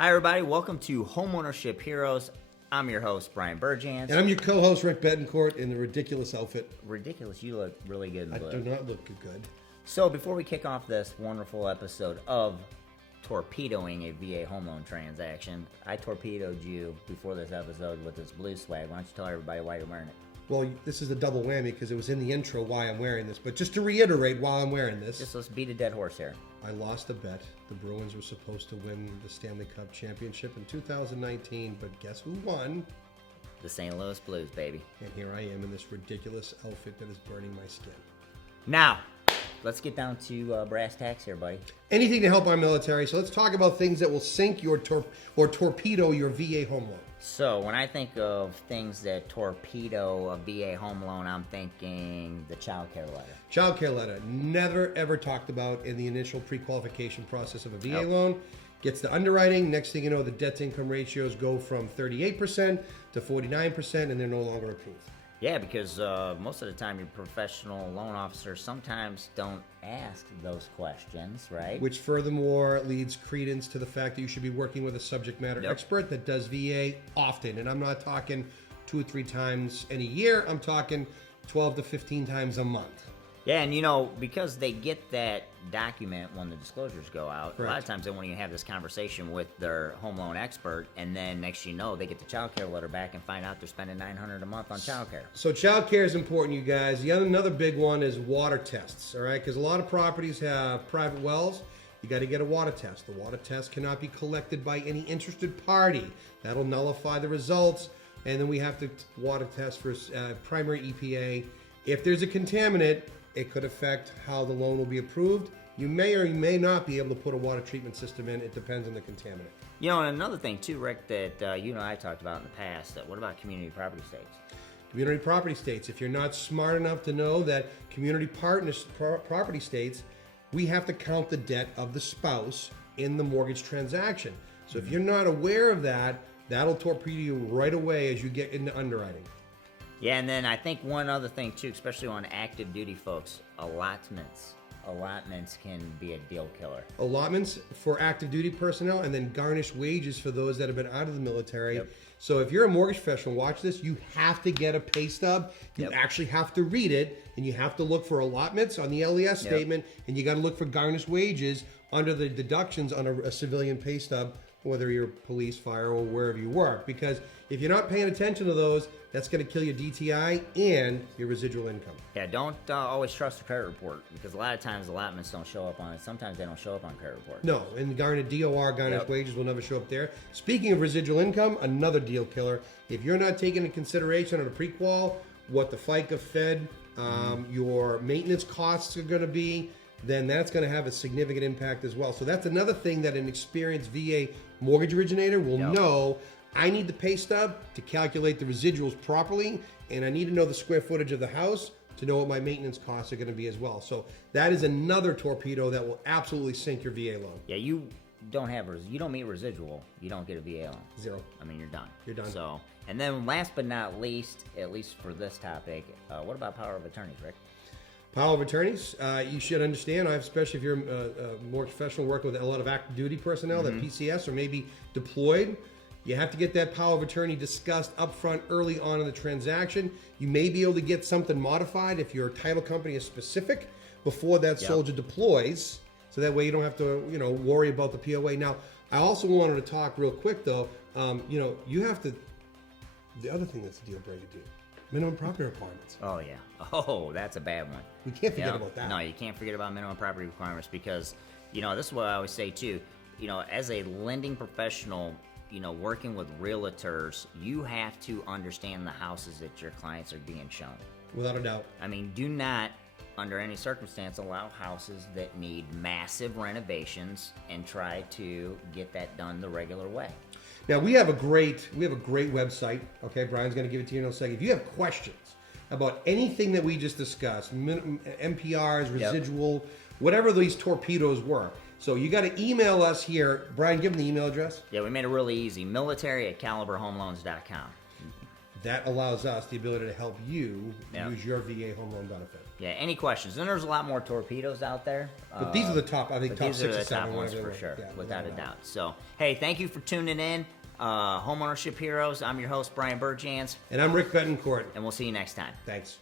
Hi, everybody. Welcome to Homeownership Heroes. I'm your host, Bryan Bergjans. And I'm your co-host, Rick Bettencourt, in the ridiculous outfit. Ridiculous. You look really good in blue. I do not look good. So before we kick off this wonderful episode of torpedoing a VA home loan transaction, I torpedoed you before this episode with this blue swag. Why don't you tell everybody why you're wearing it? Well, this is a double whammy because it was in the intro why I'm wearing this. But just to reiterate while I'm wearing this. Just let's beat a dead horse here. I lost a bet. The Bruins were supposed to win the Stanley Cup championship in 2019, but guess who won? The St. Louis Blues, baby. And here I am in this ridiculous outfit that is burning my skin. Now, let's get down to brass tacks here, buddy. Anything to help our military. So let's talk about things that will sink your or torpedo your VA home loan. So when I think of things that torpedo a VA home loan, I'm thinking the child care letter. Child care letter, never ever talked about in the initial pre-qualification process of a VA loan. Gets to underwriting, next thing you know, the debt-to-income ratios go from 38% to 49%, and they're no longer approved. Yeah, because most of the time your professional loan officers sometimes don't ask those questions, right? Which furthermore leads credence to the fact that you should be working with a subject matter expert that does VA often. And I'm not talking 2 or 3 times in a year. I'm talking 12 to 15 times a month. Yeah, and you know, because they get that document when the disclosures go out, Correct. A lot of times they want you to have this conversation with their home loan expert, and then next you know, they get the child care letter back and find out they're spending $900 a month on child care. So child care is important, you guys. Another big one is water tests, all right? Because a lot of properties have private wells. You got to get a water test. The water test cannot be collected by any interested party. That'll nullify the results. And then we have to water test for primary EPA. If there's a contaminant, it could affect how the loan will be approved. You may or you may not be able to put a water treatment system in. It depends on the contaminant. You know, and another thing too, Rick, that you and I talked about in the past, what about community property states? Community property states. If you're not smart enough to know that community property states, we have to count the debt of the spouse in the mortgage transaction. So if you're not aware of that, that'll torpedo you right away as you get into underwriting. Yeah, and then I think one other thing too, especially on active duty folks, allotments. Allotments can be a deal killer. Allotments for active duty personnel, and then garnished wages for those that have been out of the military. Yep. So if you're a mortgage professional, watch this, you have to get a pay stub. You actually have to read it, and you have to look for allotments on the LES statement, and you got to look for garnished wages under the deductions on a civilian pay stub, whether you're police, fire, or wherever you work. Because if you're not paying attention to those, that's going to kill your DTI and your residual income. Yeah, don't always trust the credit report, because a lot of times allotments don't show up on it. Sometimes they don't show up on credit report. No, and garnished wages will never show up there. Speaking of residual income, another deal killer. If you're not taking into consideration on a pre-qual what the FICA Fed, your maintenance costs are going to be, then that's going to have a significant impact as well. So that's another thing that an experienced VA mortgage originator will know. I need the pay stub to calculate the residuals properly, and I need to know the square footage of the house to know what my maintenance costs are going to be as well. So that is another torpedo that will absolutely sink your VA loan. Yeah, you don't meet residual, you don't get a VA loan. Zero. I mean, you're done. You're done. So, and then last but not least, at least for this topic, what about power of attorneys, Rick? Power of attorneys, you should understand, especially if you're a more professional working with a lot of active duty personnel, that PCS or maybe deployed, you have to get that power of attorney discussed up front early on in the transaction. You may be able to get something modified if your title company is specific before that soldier deploys, so that way you don't have to worry about the POA. Now, I also wanted to talk real quick though, you have to, the other thing that's a deal breaker, dude. Minimum property requirements. Oh, yeah. Oh, that's a bad one. We can't forget about that. No, you can't forget about minimum property requirements because, this is what I always say too. As a lending professional, working with realtors, you have to understand the houses that your clients are being shown. Without a doubt. I mean, do not, under any circumstance, allow houses that need massive renovations and try to get that done the regular way. Now we have a great website. Okay, Brian's going to give it to you in a second. If you have questions about anything that we just discussed, MPRs, residual, whatever these torpedoes were, so you got to email us here. Brian, give them the email address. Yeah, we made it really easy. military@caliberhomeloans.com. that allows us the ability to help you Yeah. use your VA home loan benefit. Yeah, any questions? And there's a lot more torpedoes out there. But these are the top, I think, But top these 6 are or the 7. top ones whatever for they sure, were. Yeah, without a doubt. So, hey, thank you for tuning in. Homeownership Heroes. I'm your host, Bryan Bergjans, And I'm Rick Bettencourt. and we'll see you next time. Thanks.